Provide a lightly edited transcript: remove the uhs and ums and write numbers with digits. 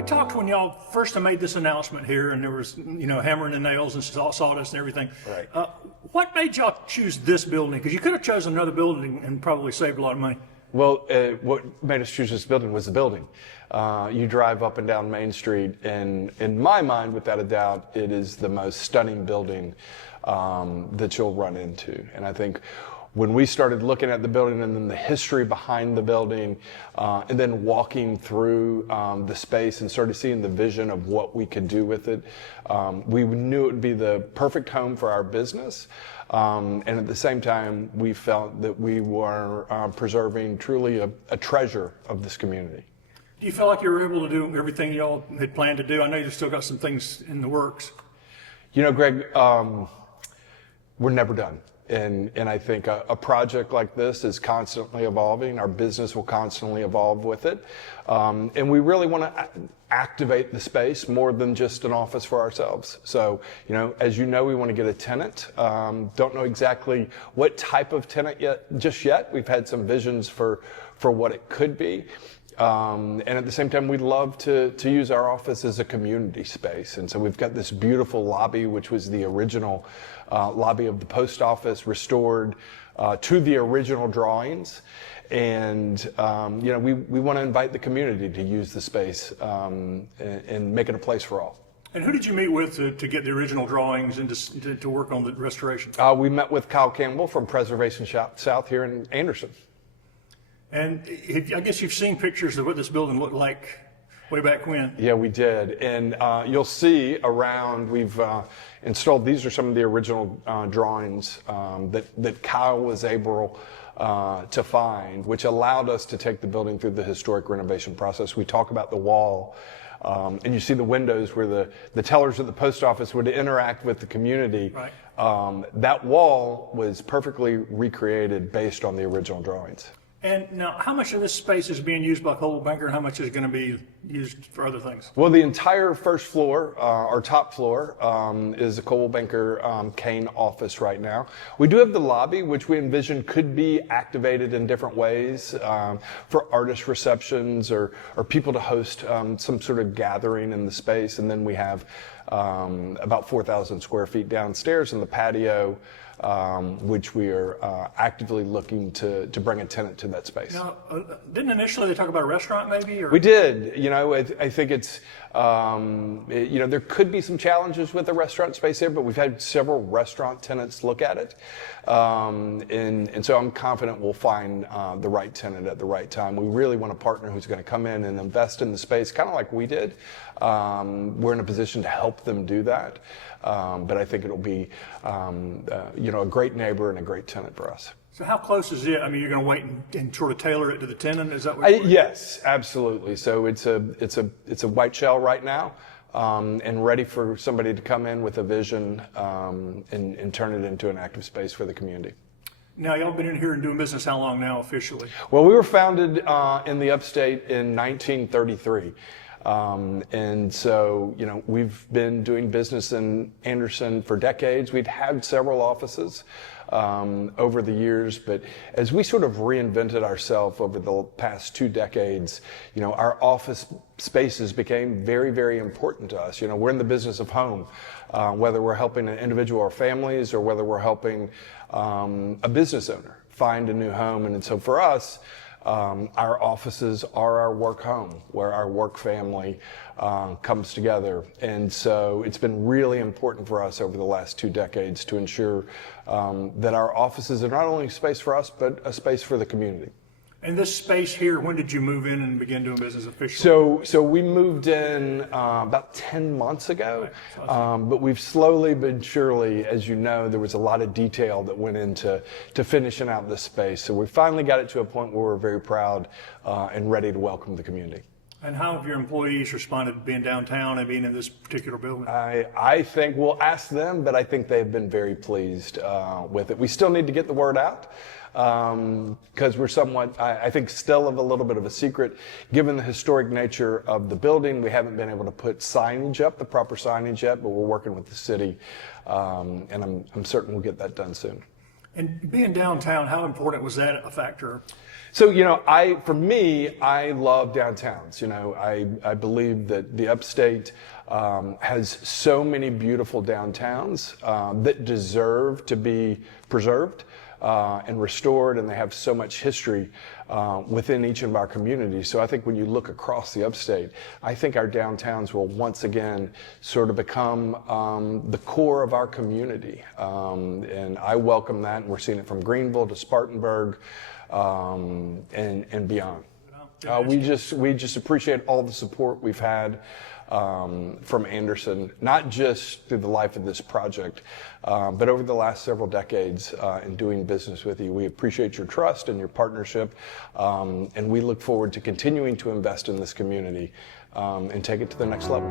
We talked when y'all first made this announcement here, and there was, hammering and nails and sawdust and everything. Right. What made y'all choose this building? Because you could have chosen another building and probably saved a lot of money. Well, what made us choose this building was the building. You drive up and down Main Street, and in my mind, without a doubt, it is the most stunning building that you'll run into. And I think when we started looking at the building and then the history behind the building, and then walking through the space and started seeing the vision of what we could do with it, we knew it would be the perfect home for our business. And at the same time, we felt that we were preserving truly a treasure of this community. Do you feel like you were able to do everything y'all had planned to do? I know you've still got some things in the works. You know, Greg, we're never done. And I think a project like this is constantly evolving. Our business will constantly evolve with it. And we really want to activate the space more than just an office for ourselves. So, as you know, we want to get a tenant. Don't know exactly what type of tenant just yet. We've had some visions for what it could be. And at the same time, we'd love to use our office as a community space. And so we've got this beautiful lobby, which was the original lobby of the post office, restored to the original drawings. And, we want to invite the community to use the space and make it a place for all. And who did you meet with to get the original drawings and to work on the restoration? We met with Kyle Campbell from Preservation South here in Anderson. And I guess you've seen pictures of what this building looked like way back when. Yeah, we did. And you'll see around, we've installed, these are some of the original drawings that Kyle was able to find, which allowed us to take the building through the historic renovation process. We talk about the wall, and you see the windows where the tellers at the post office would interact with the community. Right. That wall was perfectly recreated based on the original drawings. And now, how much of this space is being used by Coldwell Banker, and how much is going to be used for other things? Well, the entire first floor, or top floor, is the Coldwell Banker Caine office right now. We do have the lobby, which we envision could be activated in different ways for artist receptions or people to host some sort of gathering in the space. And then we have about 4,000 square feet downstairs in the patio, which we are actively looking to bring a tenant to that space. Now, didn't initially they talk about a restaurant maybe? Or? We did. I think it's, there could be some challenges with the restaurant space here, but we've had several restaurant tenants look at it. And so I'm confident we'll find the right tenant at the right time. We really want a partner who's going to come in and invest in the space, kind of like we did. We're in a position to help them do that. But I think it'll be, a great neighbor and a great tenant for us. So how close is it? I mean, you're going to wait and sort of tailor it to the tenant? Is that what Yes, absolutely. So it's a white shell right now, and ready for somebody to come in with a vision and turn it into an active space for the community. Now, y'all been in here and doing business how long now officially? Well, we were founded in the upstate in 1933. And so, we've been doing business in Anderson for decades. We'd had several offices over the years, but as we sort of reinvented ourselves over the past 2 decades, our office spaces became very, very important to us. We're in the business of home, whether we're helping an individual or families or whether we're helping a business owner find a new home. And so for us, our offices are our work home, where our work family comes together. And so it's been really important for us over the last 2 decades to ensure that our offices are not only a space for us, but a space for the community. And this space here, when did you move in and begin doing business officially? So we moved in about 10 months ago, but we've slowly but surely, as you know, there was a lot of detail that went into finishing out this space. So we finally got it to a point where we're very proud and ready to welcome the community. And how have your employees responded to being downtown and being in this particular building? I think we'll ask them, but I think they've been very pleased with it. We still need to get the word out. Because we're somewhat, I think, still of a little bit of a secret. Given the historic nature of the building, we haven't been able to put signage up, the proper signage yet, but we're working with the city, and I'm certain we'll get that done soon. And being downtown, how important was that a factor? So, for me, I love downtowns. I believe that the upstate has so many beautiful downtowns that deserve to be preserved and restored, and they have so much history within each of our communities. So I think when you look across the upstate, I think our downtowns will once again sort of become the core of our community. And I welcome that, and we're seeing it from Greenville to Spartanburg and beyond. We just appreciate all the support we've had from Anderson, not just through the life of this project, but over the last several decades in doing business with you. We appreciate your trust and your partnership, and we look forward to continuing to invest in this community and take it to the next level.